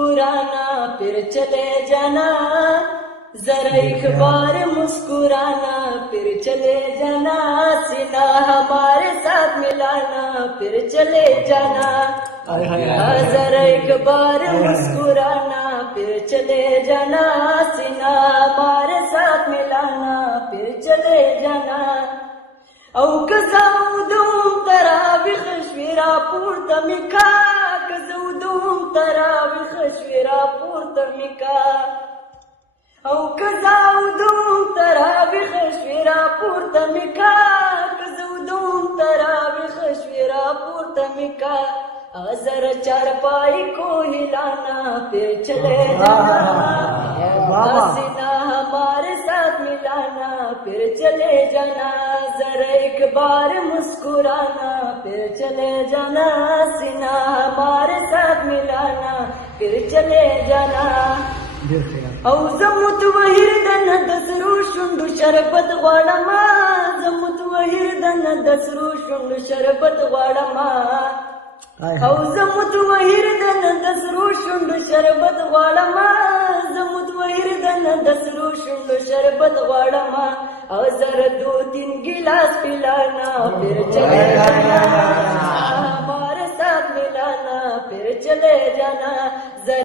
मुस्कुराना फिर चले जाना, जरा एक बार मुस्कुराना फिर चले जाना, सीना हमारे साथ मिलाना फिर चले जाना। जरा एक बार मुस्कुराना फिर चले जाना, सीना हमारे साथ मिलाना फिर चले जाना। औ कजाउदum taravih shvira purta mika, kazudum taravih shvira purta mika. औ कजाउदum taravih shvira purta mika, kazudum taravih shvira purta mika। जरा चारपाई को हिलाना फिर चले जाना, सीना हमारे साथ मिलाना फिर चले जाना। जरा एक बार मुस्कुराना फिर चले जाना, सीना हमारे साथ मिलाना फिर चले जाना। औ जमुत वहिर्दन दसरू शुंडु शरबत वाड़मा, जमुत वहिर्दन दसरू शुंडु शरबत वाड़मा। औ जमुत वहिर्दन दसरू शुंडु शरबत वाड़मा, जमुत वहिर्दन दसरू शुंडु शरबत वाड़मा। और जरा 2-3 गिलास पिलाना फिर चले जाना, हमारे साथ मिलाना फिर चले जाना।